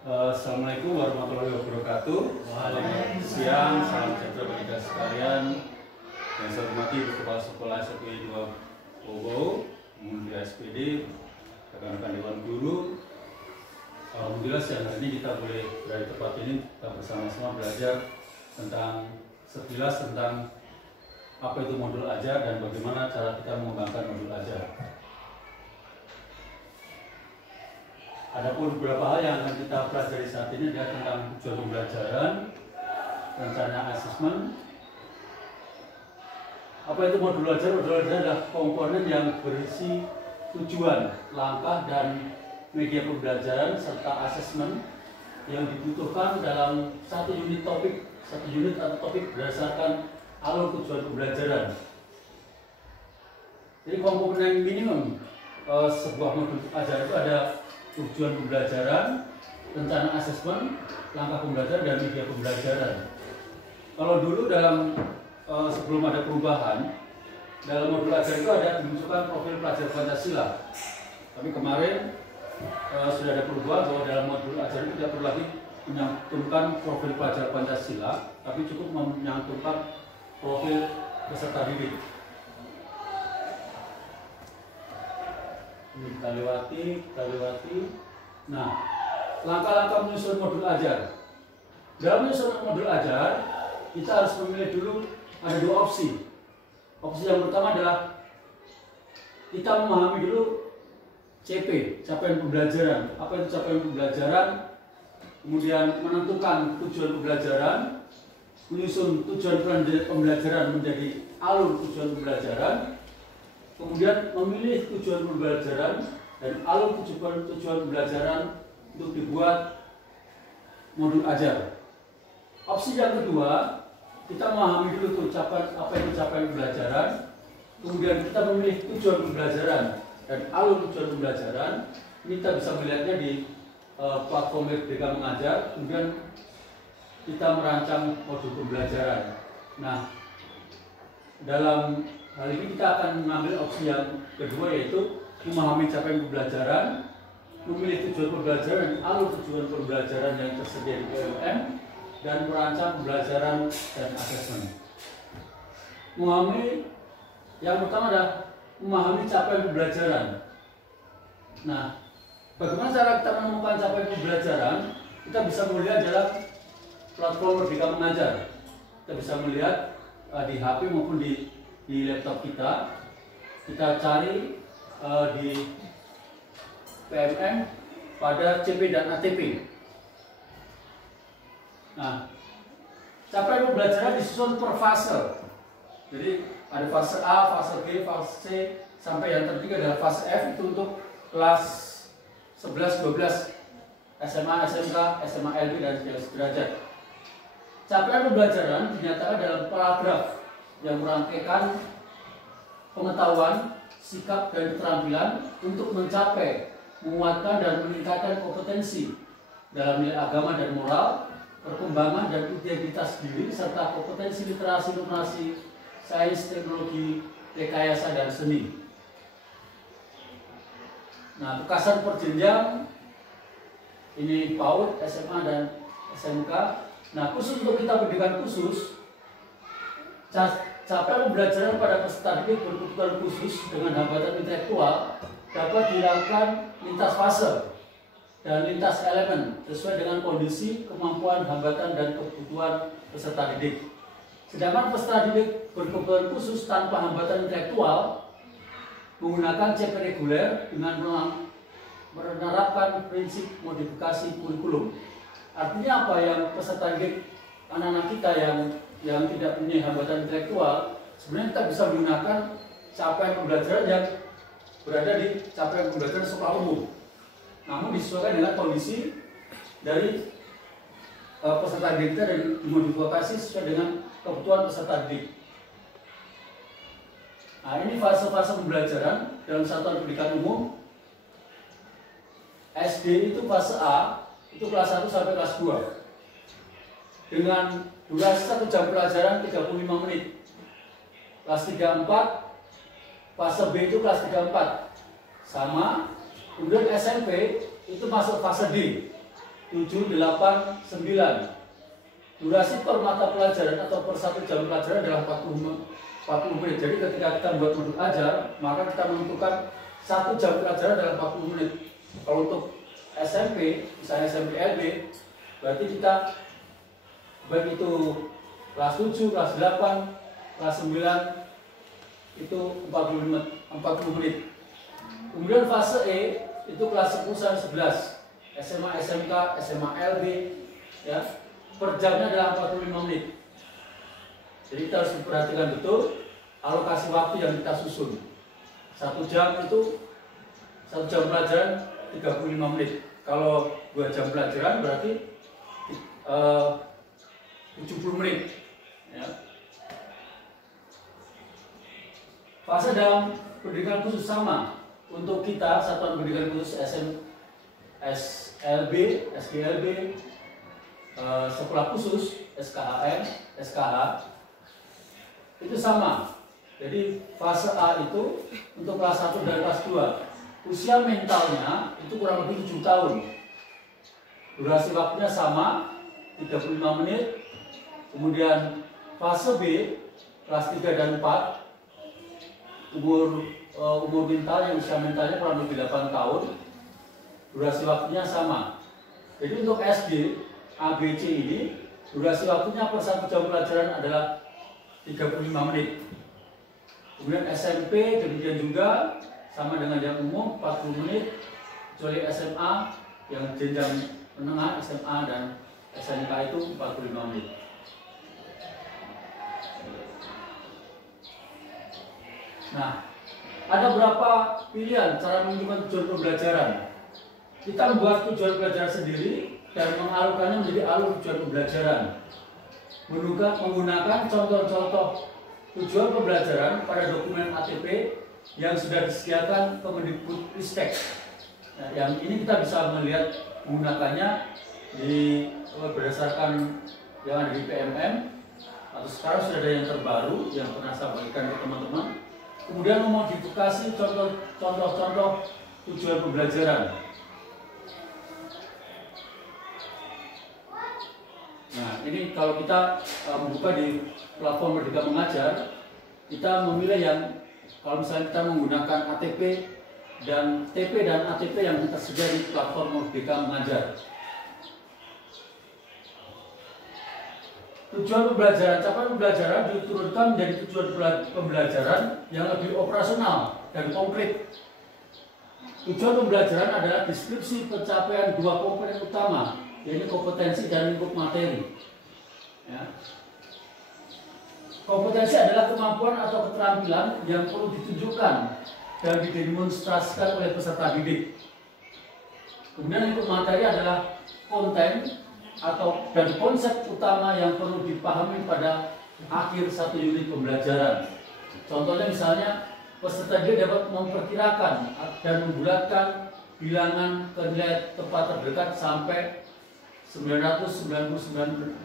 Assalamualaikum warahmatullahi wabarakatuh. Siang, salam sejahtera bagi kita sekalian. Yang saya hormati Kepala Sekolah SPI 2 Bobo, kemudian SPD, rekan-rekan Dewan Guru. Alhamdulillah siang hari ini kita boleh dari tempat ini kita bersama-sama belajar sekilas tentang apa itu modul ajar dan bagaimana cara kita mengembangkan modul ajar. Adapun beberapa hal yang akan kita pelajari saat ini adalah tentang tujuan pembelajaran, rencana asesmen. Apa itu modul ajar? Modul ajar adalah komponen yang berisi tujuan, langkah, dan media pembelajaran serta asesmen yang dibutuhkan dalam satu unit atau topik berdasarkan alur tujuan pembelajaran. Jadi komponen yang minimum sebuah modul ajar itu ada tujuan pembelajaran, rencana asesmen, langkah pembelajaran, dan media pembelajaran. Kalau dulu sebelum ada perubahan, dalam modul ajar itu ada dimunculkan profil pelajar Pancasila. Tapi kemarin sudah ada perubahan bahwa dalam modul ajar itu tidak perlu lagi menyantumkan profil pelajar Pancasila, tapi cukup menyantumkan profil peserta didik. Ini kita lewati. Nah, langkah-langkah menyusun modul ajar. Dalam menyusun modul ajar, kita harus memilih dulu ada dua opsi. Opsi yang pertama adalah kita memahami dulu CP, capaian pembelajaran. Apa itu capaian pembelajaran? Kemudian menentukan tujuan pembelajaran, menyusun tujuan pembelajaran menjadi alur tujuan pembelajaran, kemudian memilih tujuan pembelajaran dan alur tujuan pembelajaran untuk dibuat modul ajar. Opsi yang kedua, kita memahami dulu apa itu capaian pembelajaran, kemudian kita memilih tujuan pembelajaran dan alur tujuan pembelajaran. Ini kita bisa melihatnya di platform Merdeka Mengajar, kemudian kita merancang modul pembelajaran. Nah, dalam hal ini kita akan mengambil opsi yang kedua, yaitu memahami capaian pembelajaran, memilih tujuan pembelajaran dan alur tujuan pembelajaran yang tersedia di PLM, dan merancang pembelajaran dan asesmen. Memahami yang pertama adalah memahami capaian pembelajaran. Nah, bagaimana cara kita menemukan capaian pembelajaran? Kita bisa melihat dalam platform Merdeka Mengajar. Kita bisa melihat di HP maupun di laptop kita. Kita cari di PMM pada CP dan ATP. Nah, capaian pembelajaran disusun per fase. Jadi ada fase A, fase B, fase C, sampai yang tertiga adalah fase F, itu untuk kelas 11-12 SMA, SMK, SMA LB, dan sederajat. Capaian pembelajaran dinyatakan dalam paragraf yang merangkaikan pengetahuan, sikap, dan keterampilan untuk mencapai, menguatkan, dan meningkatkan kompetensi dalam nilai agama dan moral, perkembangan dan integritas diri, serta kompetensi literasi, numerasi, sains, teknologi, rekayasa, dan seni. Nah, bekasan per jenjang ini PAUD, SMA, dan SMK. Nah, khusus untuk kita pendidikan khusus, capaian pembelajaran pada peserta didik berkebutuhan khusus dengan hambatan intelektual dapat dilakukan lintas fase dan lintas elemen sesuai dengan kondisi, kemampuan, hambatan, dan kebutuhan peserta didik. Sedangkan peserta didik berkebutuhan khusus tanpa hambatan intelektual menggunakan CP reguler dengan menerapkan prinsip modifikasi kurikulum. Artinya apa? Yang peserta didik anak-anak kita yang tidak punya hambatan intelektual, sebenarnya kita bisa menggunakan capaian pembelajaran yang berada di capaian pembelajaran sekolah umum, namun disesuaikan dengan kondisi dari peserta didik kita dan dimodifikasi sesuai dengan kebutuhan peserta didik. Nah, ini fase-fase pembelajaran dalam satuan pendidikan umum. SD itu fase A, itu kelas 1 sampai kelas 2 dengan durasi 1 jam pelajaran 35 menit. Kelas 3-4, fase B itu kelas 3-4 sama. Kemudian SMP itu masuk fase D, 7, 8, 9. Durasi per mata pelajaran atau per 1 jam pelajaran adalah 40 menit. Jadi ketika kita buat modul ajar, maka kita menentukan 1 jam pelajaran adalah 40 menit. Kalau untuk SMP, misalnya SMP LB, berarti kita baik itu kelas 7, kelas 8, kelas 9 itu 40 menit. Kemudian fase E itu kelas 10 sampai 11. SMA, SMK, SMA LB, ya. Per jamnya adalah 45 menit. Jadi kita harus memperhatikan betul alokasi waktu yang kita susun. 1 jam itu 1 jam pelajaran 35 menit. Kalau 2 jam pelajaran berarti 70 menit. Ya. Fase dalam pendidikan khusus sama untuk kita satuan pendidikan khusus SLB, SGLB, sekolah khusus, SKHM, SKH itu sama. Jadi fase A itu untuk kelas 1 dan kelas 2. Usia mentalnya itu kurang lebih 7 tahun. Durasi waktunya sama, 35 menit. Kemudian fase B, kelas 3 dan 4, umur mentalnya, usia mentalnya kurang lebih 8 tahun. Durasi waktunya sama. Jadi untuk SD ABC ini durasi waktunya per 1 jam pelajaran adalah 35 menit. Kemudian SMP demikian juga sama dengan yang umum 40 menit, kecuali SMA yang jenjang menengah SMA dan SMK itu 45 menit. Nah, ada berapa pilihan cara menentukan tujuan pembelajaran. Kita membuat tujuan pelajaran sendiri dan mengalurkannya menjadi alur tujuan pembelajaran. Menggunakan contoh-contoh tujuan pembelajaran pada dokumen ATP yang sudah disediakan Kemendikbudristek. Nah, yang ini kita bisa melihat menggunakannya berdasarkan yang ada di PMM, atau sekarang sudah ada yang terbaru yang pernah saya bagikan ke teman-teman. Kemudian memodifikasi contoh-contoh tujuan pembelajaran. Nah, ini kalau kita membuka di platform Merdeka Mengajar, kita memilih yang kalau misalnya kita menggunakan ATP dan TP dan ATP yang tersedia di platform Merdeka Mengajar. Tujuan pembelajaran, capaian pembelajaran diturunkan menjadi tujuan pembelajaran yang lebih operasional dan konkret. Tujuan pembelajaran adalah deskripsi pencapaian 2 komponen utama, yaitu kompetensi dan lingkup materi. Ya. Kompetensi adalah kemampuan atau keterampilan yang perlu ditunjukkan dan didemonstrasikan oleh peserta didik. Kemudian lingkup materi adalah konten dan konsep utama yang perlu dipahami pada akhir 1 unit pembelajaran. Contohnya misalnya, peserta didik dapat memperkirakan dan membulatkan bilangan ke nilai tepat terdekat sampai 999.999.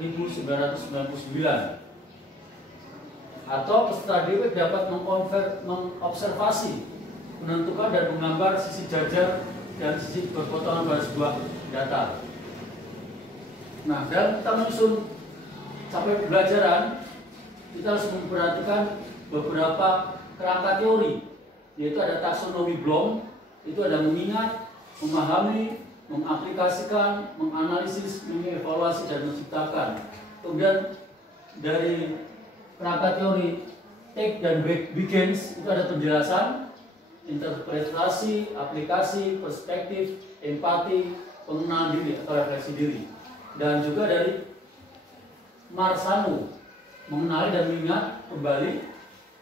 Atau peserta didik dapat mengobservasi, menentukan dan menggambar sisi jajar dan sisi berpotongan pada sebuah data. Nah, dalam kita menyusun capaian pembelajaran, kita harus memperhatikan beberapa kerangka teori, yaitu ada taksonomi Bloom, itu ada mengingat, memahami, mengaplikasikan, menganalisis, mengevaluasi, dan menciptakan. Kemudian dari kerangka teori take dan begins itu ada penjelasan, interpretasi, aplikasi, perspektif, empati, pengenalan diri atau refleksi diri. Dan juga dari Marsano, mengenali dan mengingat kembali,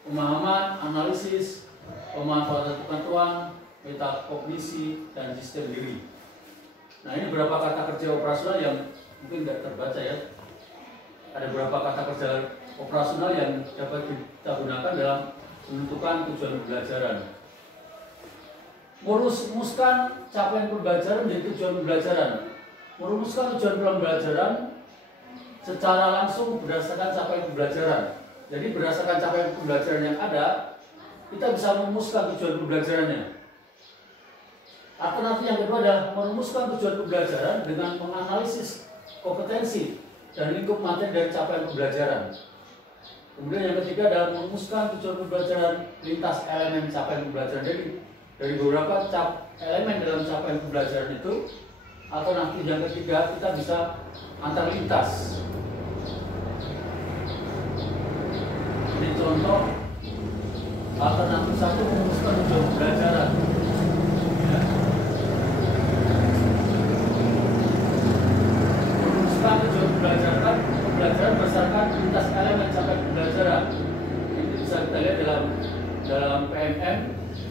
pemahaman, analisis, pemanfaatan pengetahuan, metakognisi, dan sistem diri. Nah, ini beberapa kata kerja operasional yang mungkin tidak terbaca ya. Ada beberapa kata kerja operasional yang dapat kita gunakan dalam menentukan tujuan pembelajaran. Merumuskan capaian pembelajaran menjadi tujuan pembelajaran. Merumuskan tujuan pembelajaran secara langsung berdasarkan capaian pembelajaran. Jadi berdasarkan capaian pembelajaran yang ada, kita bisa merumuskan tujuan pembelajarannya. Alternatif yang kedua adalah merumuskan tujuan pembelajaran dengan menganalisis kompetensi dan lingkup materi dari capaian pembelajaran. Kemudian yang ketiga adalah merumuskan tujuan pembelajaran lintas elemen capaian pembelajaran. Jadi dari beberapa elemen dalam capaian pembelajaran itu, alternatif yang ketiga kita bisa antar lintas. Ini contoh alternatif satu, merumuskan tujuan pembelajaran. Ya. Merumuskan tujuan pembelajaran berdasarkan lintas elemen capaian pembelajaran. Ini bisa kita lihat dalam PMM,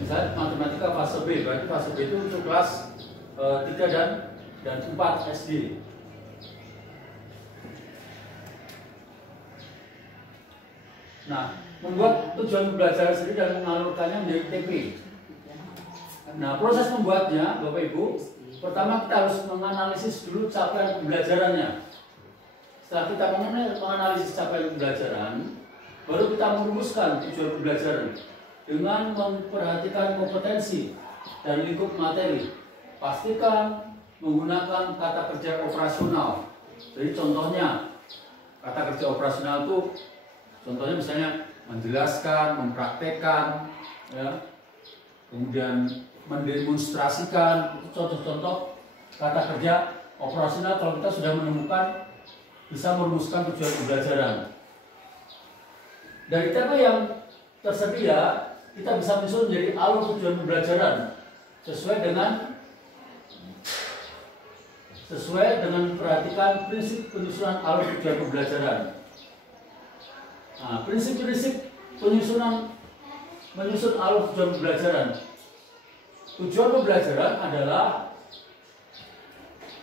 misalnya matematika fase B. Berarti fase B itu untuk kelas 3 dan 4 SD. Nah, membuat tujuan pembelajaran sendiri dan mengalurkannya menjadi TP. Nah, proses membuatnya, Bapak Ibu, pertama kita harus menganalisis dulu capaian pembelajarannya. Setelah kita menganalisis capaian pembelajaran, baru kita merumuskan tujuan pembelajaran dengan memperhatikan kompetensi dan lingkup materi. Pastikan menggunakan kata kerja operasional. Jadi contohnya, kata kerja operasional itu contohnya misalnya menjelaskan, mempraktekkan, ya, kemudian mendemonstrasikan. Itu contoh-contoh kata kerja operasional kalau kita sudah menemukan, bisa merumuskan tujuan pembelajaran. Dari tema yang tersedia, kita bisa menyusun menjadi alur tujuan pembelajaran sesuai dengan perhatikan prinsip penyusunan alur tujuan pembelajaran. Nah, prinsip-prinsip menyusun alur tujuan pembelajaran. Tujuan pembelajaran adalah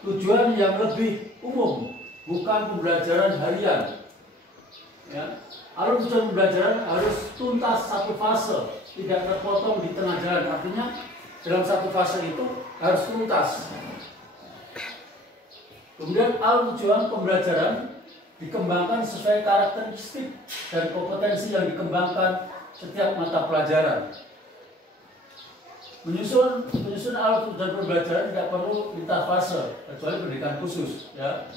tujuan yang lebih umum, bukan pembelajaran harian. Ya. Alur tujuan pembelajaran harus tuntas satu fase, tidak terpotong di tengah jalan. Artinya dalam satu fase itu harus tuntas. Kemudian alur tujuan pembelajaran dikembangkan sesuai karakteristik dan kompetensi yang dikembangkan setiap mata pelajaran. Menyusun alur tujuan pembelajaran tidak perlu lintas fase, kecuali pendidikan khusus. Ya.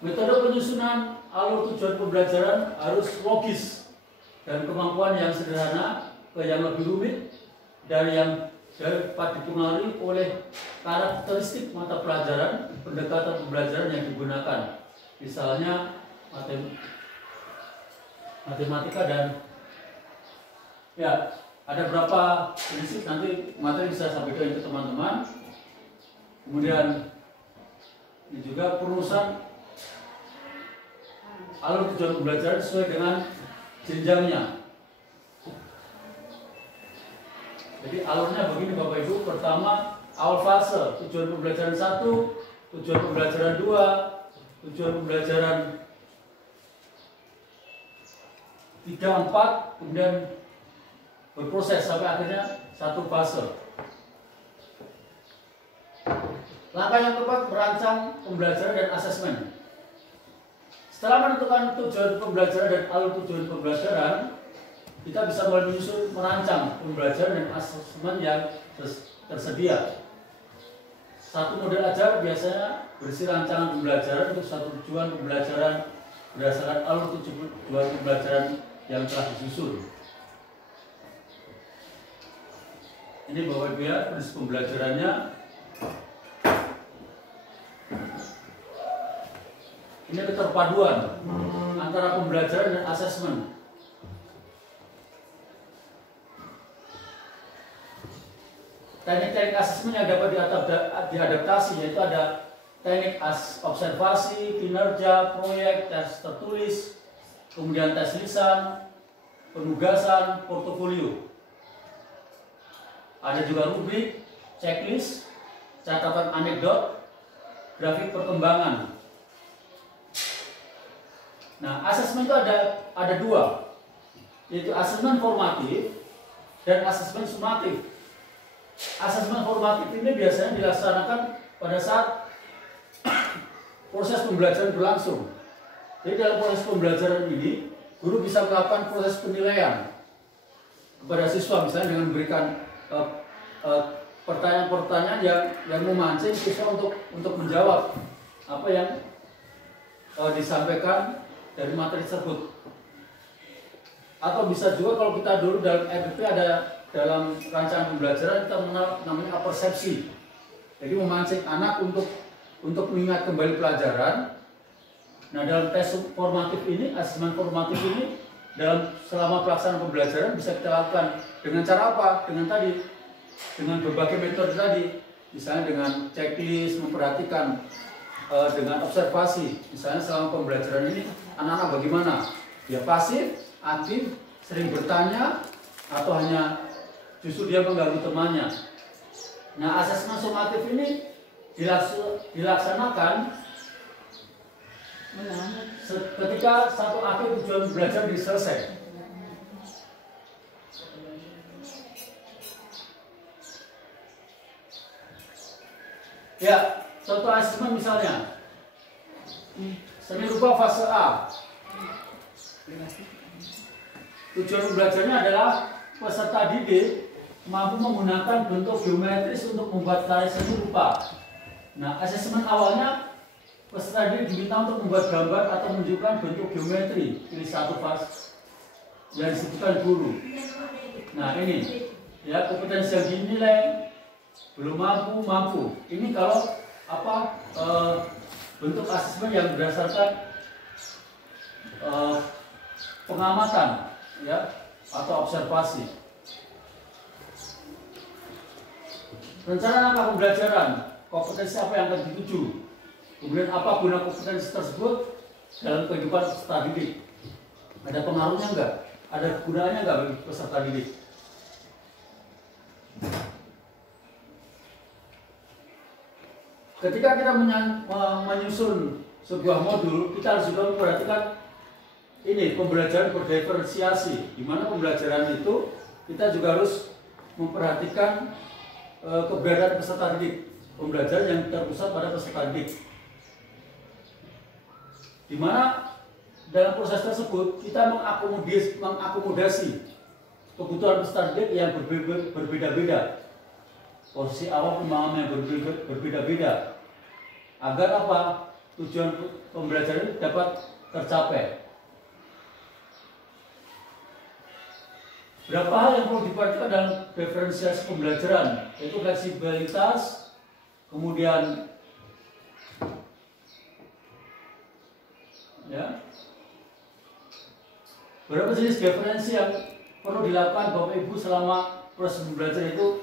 Metode penyusunan alur tujuan pembelajaran harus logis dan kemampuan yang sederhana ke yang lebih rumit dari yang dapat dipengaruhi oleh karakteristik mata pelajaran, pendekatan pembelajaran yang digunakan. Misalnya matematika dan ya ada berapa prinsip, nanti materi bisa sampaikan ke teman-teman. Kemudian ini juga perumusan alur tujuan pembelajaran sesuai dengan jenjangnya. Jadi alurnya begini Bapak Ibu. Pertama, awal fase tujuan pembelajaran 1, tujuan pembelajaran 2, tujuan pembelajaran 3, 4, kemudian berproses sampai akhirnya satu fase. Langkah yang keempat, merancang pembelajaran dan asesmen. Setelah menentukan tujuan pembelajaran dan alur tujuan pembelajaran, kita bisa mulai menyusun, merancang pembelajaran dan asesmen yang tersedia. Satu model ajar biasanya berisi rancangan pembelajaran untuk satu tujuan pembelajaran berdasarkan alur tujuan pembelajaran yang telah disusun. Ini Bapak Ibu ya, prinsip pembelajarannya. Ini keterpaduan antara pembelajaran dan asesmen. Teknik-teknik asesmen yang dapat diadaptasi yaitu ada teknik observasi, kinerja, proyek, tes tertulis, kemudian tes lisan, penugasan, portofolio. Ada juga rubrik, checklist, catatan anekdot, grafik perkembangan. Nah, asesmen itu ada dua, yaitu asesmen formatif dan asesmen sumatif. Asesmen formatif ini biasanya dilaksanakan pada saat proses pembelajaran berlangsung. Jadi dalam proses pembelajaran ini, guru bisa melakukan proses penilaian kepada siswa, misalnya dengan memberikan pertanyaan-pertanyaan yang memancing siswa untuk menjawab apa yang disampaikan dari materi tersebut. Atau bisa juga kalau kita dulu dalam RDP ada dalam rancangan pembelajaran kita mengenal namanya persepsi. Jadi memancing anak untuk mengingat kembali pelajaran. Nah, dalam tes formatif ini, asesmen formatif ini selama pelaksanaan pembelajaran bisa kita lakukan dengan cara apa? Dengan berbagai metode tadi. Misalnya dengan checklist, memperhatikan dengan observasi. Misalnya selama pembelajaran ini anak-anak bagaimana? Dia pasif, aktif, sering bertanya, atau hanya justru dia mengganggu temannya. Nah, asesmen sumatif ini dilaksanakan ketika satu akhir tujuan belajar diselesai. Ya, contoh asesmen misalnya seni rupa fase A. Tujuan belajarnya adalah peserta didik mampu menggunakan bentuk geometris untuk membuat karya seni rupa. Nah, asesmen awalnya peserta didik diminta untuk membuat gambar atau menunjukkan bentuk geometri. Pilih satu fase yang disebutkan guru. Nah, ini ya kompetensi yang dinilai belum mampu. Ini kalau bentuk asesmen yang berdasarkan pengamatan ya atau observasi. Rencana langkah pembelajaran, kompetensi apa yang akan dituju, kemudian apa guna kompetensi tersebut dalam kehidupan peserta didik. Ada pengaruhnya enggak? Ada gunanya enggak bagi peserta didik? Ketika kita menyusun sebuah modul, kita harus juga memperhatikan ini pembelajaran berdiferensiasi, di mana pembelajaran itu kita juga harus memperhatikan keberadaan peserta didik, pembelajaran yang terpusat pada peserta didik, di mana dalam proses tersebut kita mengakomodasi kebutuhan peserta didik yang berbeda-beda, posisi awal pemahaman yang berbeda-beda, agar apa tujuan pembelajaran dapat tercapai. Berapa hal yang perlu diperhatikan dalam diferensiasi pembelajaran, yaitu fleksibilitas, kemudian ya, beberapa jenis diferensi yang perlu dilakukan Bapak Ibu selama proses belajar itu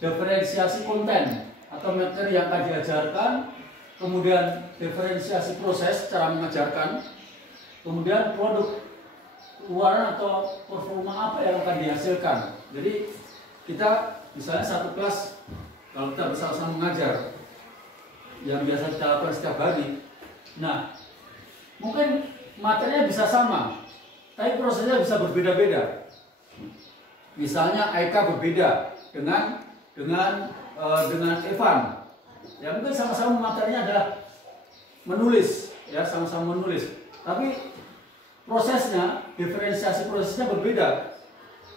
diferensiasi konten atau materi yang akan diajarkan, kemudian diferensiasi proses cara mengajarkan, kemudian produk keluaran atau performa apa yang akan dihasilkan. Jadi kita misalnya satu kelas, kalau kita bersama-sama mengajar yang biasa kita lakukan setiap hari, nah mungkin materinya bisa sama, tapi prosesnya bisa berbeda-beda. Misalnya Eka berbeda dengan Evan. Ya mungkin sama-sama materinya adalah menulis, ya sama-sama menulis. Tapi prosesnya, diferensiasi prosesnya berbeda.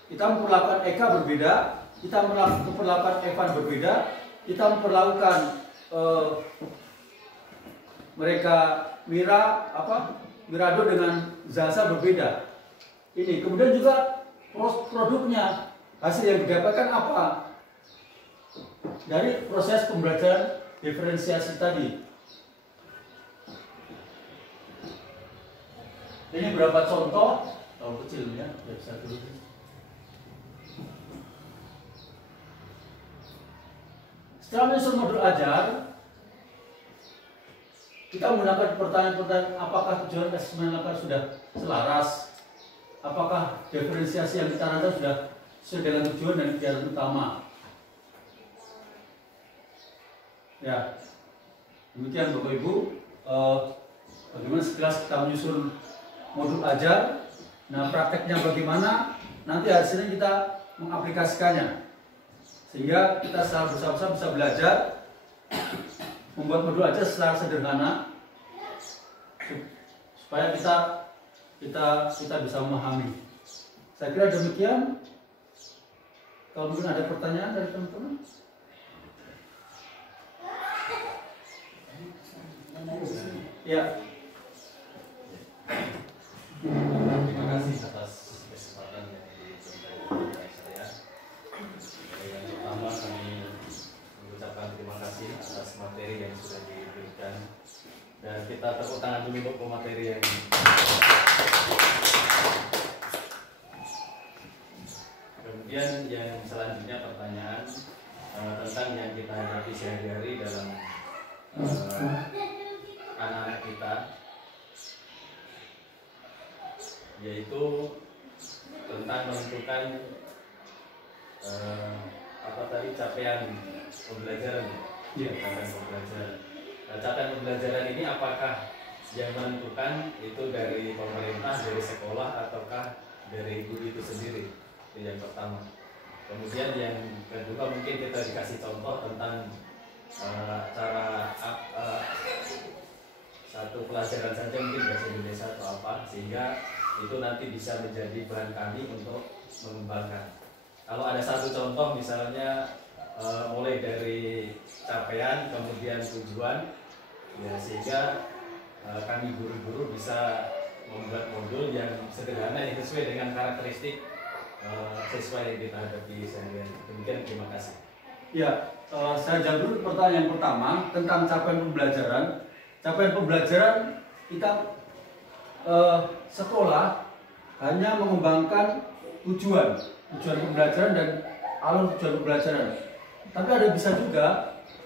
Kita memperlakukan Eka berbeda, kita memperlakukan Evan berbeda, kita memperlakukan mereka Mirado dengan Zaza berbeda. Ini kemudian juga produknya, hasil yang didapatkan apa dari proses pembelajaran diferensiasi tadi. Ini beberapa contoh, kalau kecil ya, bisa dulu. Setelah menyusun modul ajar, kita menggunakan pertanyaan-pertanyaan apakah tujuan asesmen sudah selaras, apakah diferensiasi yang kita rancang sudah sesuai dengan tujuan dan kegiatan utama. Ya, demikian Bapak Ibu, bagaimana sekilas kita menyusun modul ajar. Nah, prakteknya bagaimana? Nanti hasilnya kita mengaplikasikannya, sehingga kita secara bersama-sama bisa belajar membuat modul ajar secara sederhana, supaya kita bisa memahami. Saya kira demikian. Kalau mungkin ada pertanyaan dari teman-teman. Ya. Terima kasih atas kesempatan yang diberikan kepada saya. Yang pertama kami mengucapkan terima kasih atas materi yang sudah diberikan, dan kita tepuk tangan dulu untuk materi yang kemudian yang selanjutnya pertanyaan tentang yang kita hadapi sehari-hari dalam anak-anak kita, yaitu tentang menentukan apa tadi, capaian pembelajaran. Ya. Capaian pembelajaran. Nah, capaian pembelajaran ini apakah yang menentukan itu dari pemerintah, dari sekolah, ataukah dari guru itu sendiri? Itu yang pertama. Kemudian yang kedua, mungkin kita dikasih contoh tentang cara satu pelajaran saja, mungkin bahasa Indonesia atau apa, sehingga itu nanti bisa menjadi bahan kami untuk mengembangkan. Kalau ada satu contoh misalnya mulai dari capaian kemudian tujuan, ya, sehingga kami guru-guru bisa membuat modul yang sederhana yang sesuai dengan karakteristik siswa yang kita hadapi sehari-hari. Demikian, terima kasih. Ya, saya jawab dulu pertanyaan pertama tentang capaian pembelajaran. Capaian pembelajaran kita sekolah hanya mengembangkan tujuan pembelajaran dan alur tujuan pembelajaran. Tapi ada bisa juga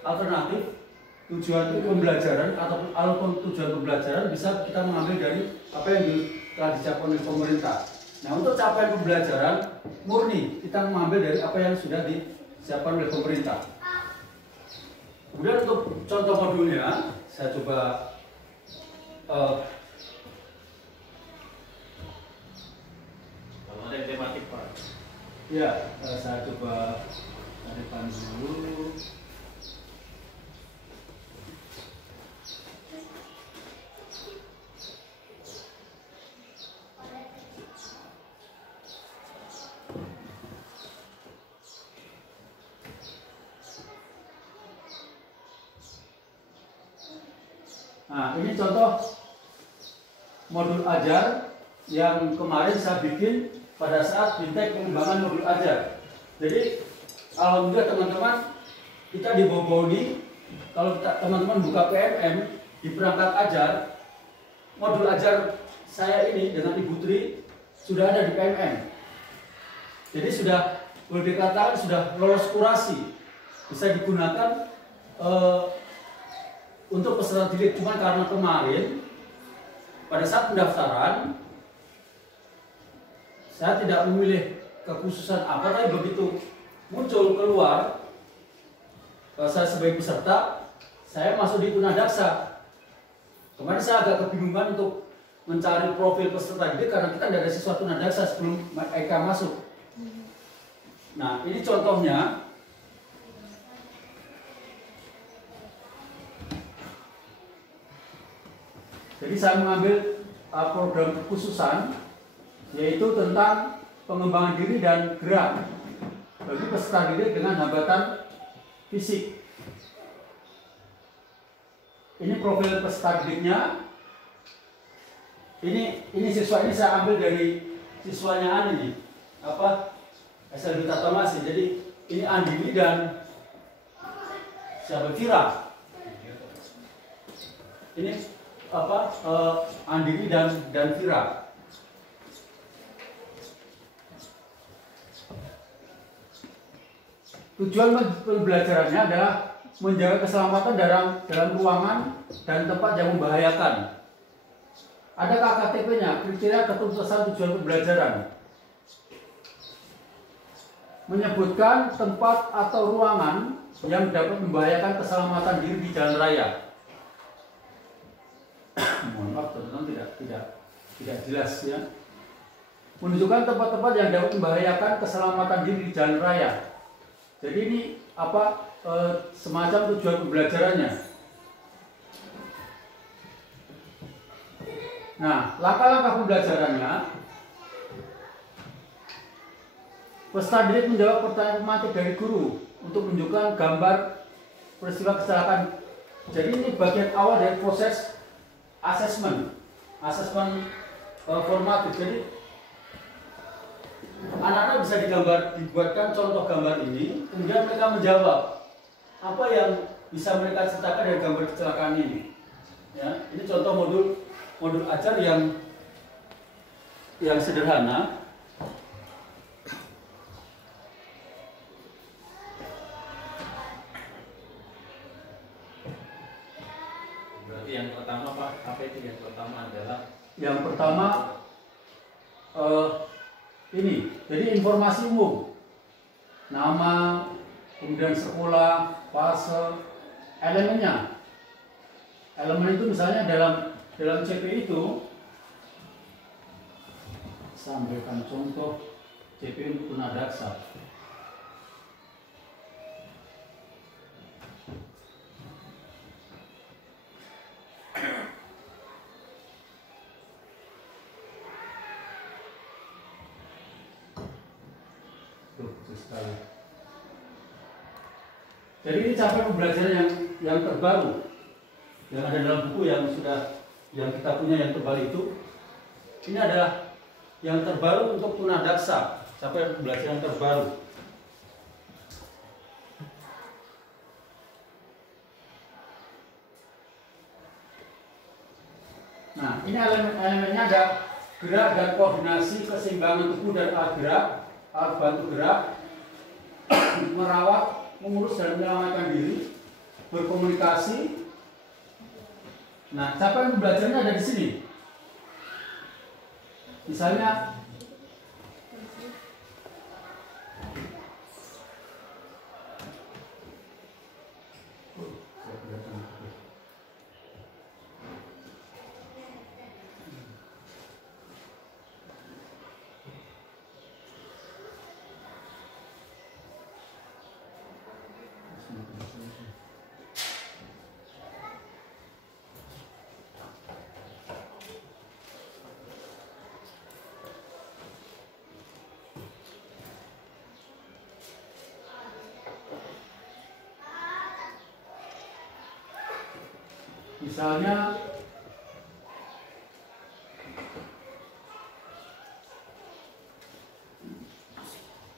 alternatif tujuan pembelajaran atau alur tujuan pembelajaran bisa kita mengambil dari apa yang telah dicapai oleh pemerintah. Nah, untuk capaian pembelajaran murni kita mengambil dari apa yang sudah disiapkan oleh pemerintah. Kemudian untuk contoh modulnya saya coba Kalau ada yang tematik, Pak. ya, saya coba hadapan dulu. Nah, ini contoh modul ajar yang kemarin saya bikin pada saat Bintek pengembangan modul ajar. Jadi, alhamdulillah teman-teman, kita di Boboni, kalau teman-teman buka PMM di perangkat ajar, modul ajar saya ini dengan Ibu Tri sudah ada di PMM. Jadi sudah boleh dikatakan sudah lolos kurasi, bisa digunakan untuk peserta didik. Cuma karena kemarin pada saat pendaftaran saya tidak memilih kekhususan apa, tapi begitu muncul keluar saya sebagai peserta, saya masuk di Tunadaksa. Kemarin saya agak kebingungan untuk mencari profil peserta didik karena kita tidak ada siswa Tunadaksa sebelum Eka masuk. Nah, ini contohnya. Jadi saya mengambil program kekhususan, yaitu tentang pengembangan diri dan gerak bagi peserta didik dengan hambatan fisik. Ini profil peserta didiknya. Ini siswa ini saya ambil dari siswanya ini, SLB Tatomasi. Jadi ini Andini dan siapa, Vira. Ini Andini dan Vira. Tujuan pembelajarannya adalah menjaga keselamatan dalam ruangan dan tempat yang membahayakan. Ada KKTP-nya, kriteria ketuntasan tujuan pembelajaran. Menyebutkan tempat atau ruangan yang dapat membahayakan keselamatan diri di jalan raya. Mohon maaf teman-teman, tidak jelas ya. Menunjukkan tempat-tempat yang dapat membahayakan keselamatan diri di jalan raya. Jadi ini semacam tujuan pembelajarannya. Nah, langkah-langkah pembelajarannya, peserta didik menjawab pertanyaan pematik dari guru untuk menunjukkan gambar peristiwa kecelakaan. Jadi ini bagian awal dari proses asesmen formatif. Jadi anak-anak bisa dibuatkan contoh gambar ini, kemudian mereka menjawab apa yang bisa mereka ceritakan dari gambar kecelakaan ini. Ya, ini contoh modul ajar yang sederhana. Berarti yang pertama Pak, apa itu yang pertama adalah? Yang pertama ini, jadi informasi umum, nama, kemudian sekolah, fase, elemennya. Elemen itu misalnya dalam CP itu sampaikan contoh CP untuk tunadaksa. Jadi ini capaian pembelajaran yang terbaru yang ada dalam buku yang kita punya yang tebal itu. Ini adalah yang terbaru untuk tunadaksa, capaian pembelajaran yang terbaru. Nah, ini elemennya ada gerak dan koordinasi, keseimbangan tubuh dan alat gerak, alat bantu gerak, merawat, mengurus dan menyelamatkan diri, berkomunikasi. Nah, capaian pembelajarannya ada di sini. Misalnya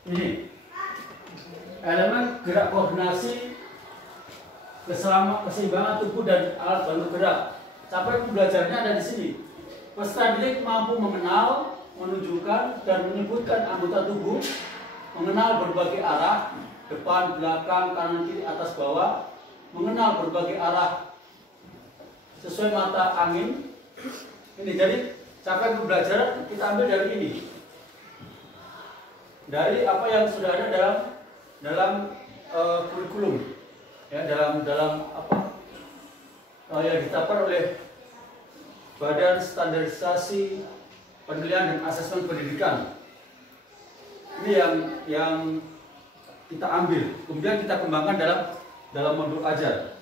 ini elemen gerak koordinasi, keseimbangan tubuh dan alat bantu gerak. Capaian pembelajarannya ada di sini. Peserta didik mampu mengenal, menunjukkan dan menyebutkan anggota tubuh, mengenal berbagai arah, depan, belakang, kanan, kiri, atas, bawah, mengenal berbagai arah sesuai mata angin. Ini jadi capaian pembelajaran kita ambil dari ini, dari apa yang sudah ada dalam kurikulum, ya, dalam apa yang ditetapkan oleh Badan Standarisasi Penilaian dan Asesmen Pendidikan. Ini yang kita ambil, kemudian kita kembangkan dalam modul ajar.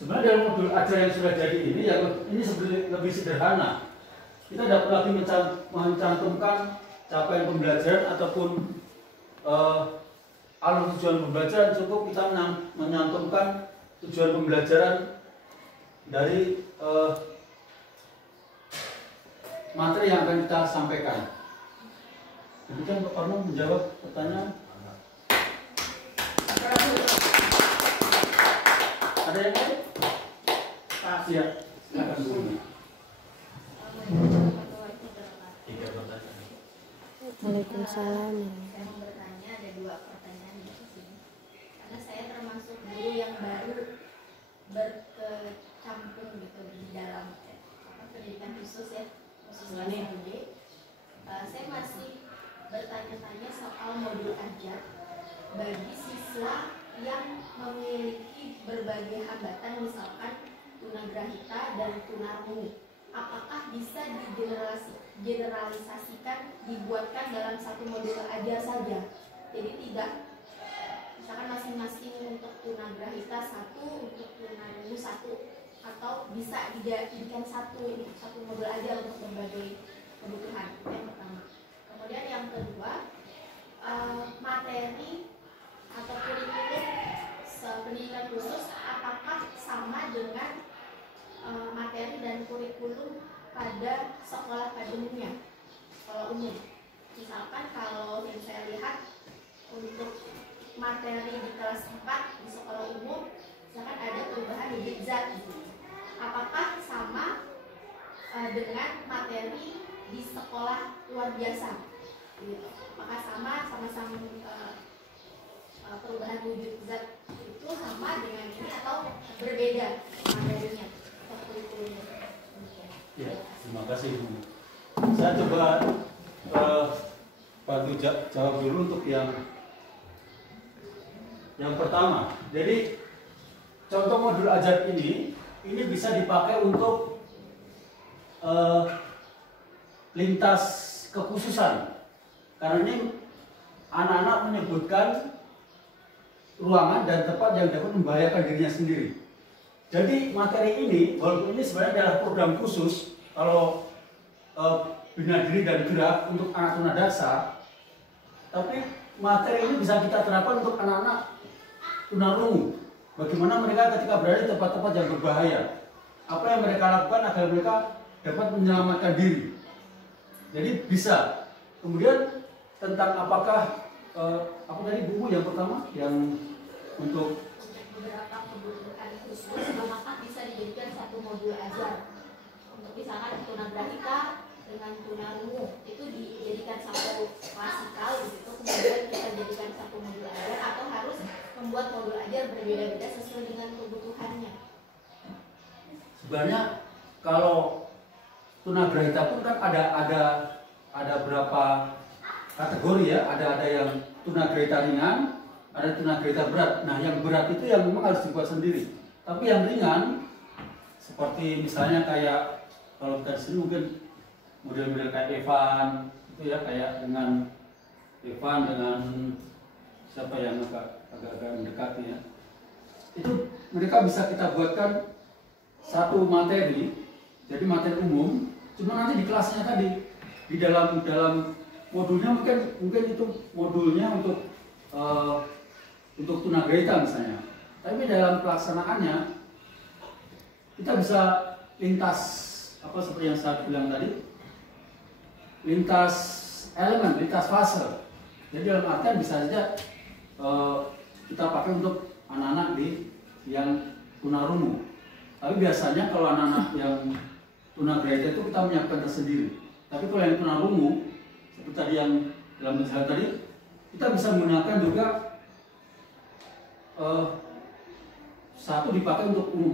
Sebenarnya dalam modul ajar yang sudah jadi ini, ini sebenarnya lebih sederhana. Kita tidak perlu lagi mencantumkan capaian pembelajaran ataupun alur tujuan pembelajaran. Cukup kita menyantumkan tujuan pembelajaran dari materi yang akan kita sampaikan. Demikian Pak Parno menjawab pertanyaan. Ada yang lain? Ya, silakan dulu. Waalaikumsalam. Saya mau bertanya, ada 2 pertanyaan di sini. Karena saya termasuk guru yang baru berkecimpung gitu di dalam pendidikan khusus ya, khusus SD. Saya masih bertanya-tanya soal modul ajar bagi siswa yang memiliki berbagai hambatan, misalkan tunagrahita dan tunarungu. Apakah bisa digeneralisasikan, dibuatkan dalam satu modul ajar saja? Jadi tidak, misalkan masing-masing untuk tunagrahita 1, untuk tunarungu 1, atau bisa dijadikan satu modul ajar untuk berbagai kebutuhan. Yang pertama. ada sekolah pada umumnya, sekolah umum. Misalkan kalau yang saya lihat untuk materi di kelas 4 di sekolah umum, misalkan ada perubahan unit zat, apakah sama dengan materi di sekolah luar biasa? Gitu. Apakah sama-sama perubahan wujud zat itu sama dengan ini atau berbeda materinya atau kurikulumnya? Ya, terima kasih Bu. Saya coba bantu jawab dulu untuk yang pertama. Jadi contoh modul ajar ini bisa dipakai untuk lintas kekhususan. Karena ini anak-anak menyebutkan ruangan dan tempat yang dapat membahayakan dirinya sendiri. Jadi materi ini, walaupun ini sebenarnya adalah program khusus, kalau bina diri dan gerak untuk anak tunadaksa, tapi materi ini bisa kita terapkan untuk anak-anak tunarungu. Bagaimana mereka ketika berada di tempat-tempat yang berbahaya, apa yang mereka lakukan agar mereka dapat menyelamatkan diri. Jadi bisa. Kemudian tentang apakah apa tadi buku yang pertama yang untuk beberapa kebutuhan khusus, apakah bisa dijadikan satu modul ajar? Untuk misalkan tunagrahita dengan tunarungu itu dijadikan satu klasikal gitu, kemudian kita jadikan satu modul ajar, atau harus membuat modul ajar berbeda-beda sesuai dengan kebutuhannya? sebenarnya kalau tunagrahita pun kan ada berapa kategori ya, ada yang tunagrahita ringan, ada tunagrahita berat. Nah, yang berat itu yang memang harus dibuat sendiri. Tapi yang ringan seperti misalnya kayak kalau kita di sini mungkin model-model kayak Evan itu ya, kayak dengan Evan dengan siapa yang agak-agak mendekati ya. Itu mereka bisa kita buatkan satu materi, jadi materi umum. Cuma nanti di kelasnya tadi di dalam modulnya mungkin itu modulnya untuk tunagrahita misalnya. Tapi dalam pelaksanaannya kita bisa lintas apa seperti yang saya bilang tadi, lintas elemen, lintas fase. Jadi dalam artian bisa saja kita pakai untuk anak-anak yang tunarungu. Tapi biasanya kalau anak-anak yang tunagrahita itu kita menyiapkan tersendiri. Tapi kalau yang tunarungu seperti tadi yang dalam misal tadi, kita bisa menggunakan juga satu dipakai untuk umum.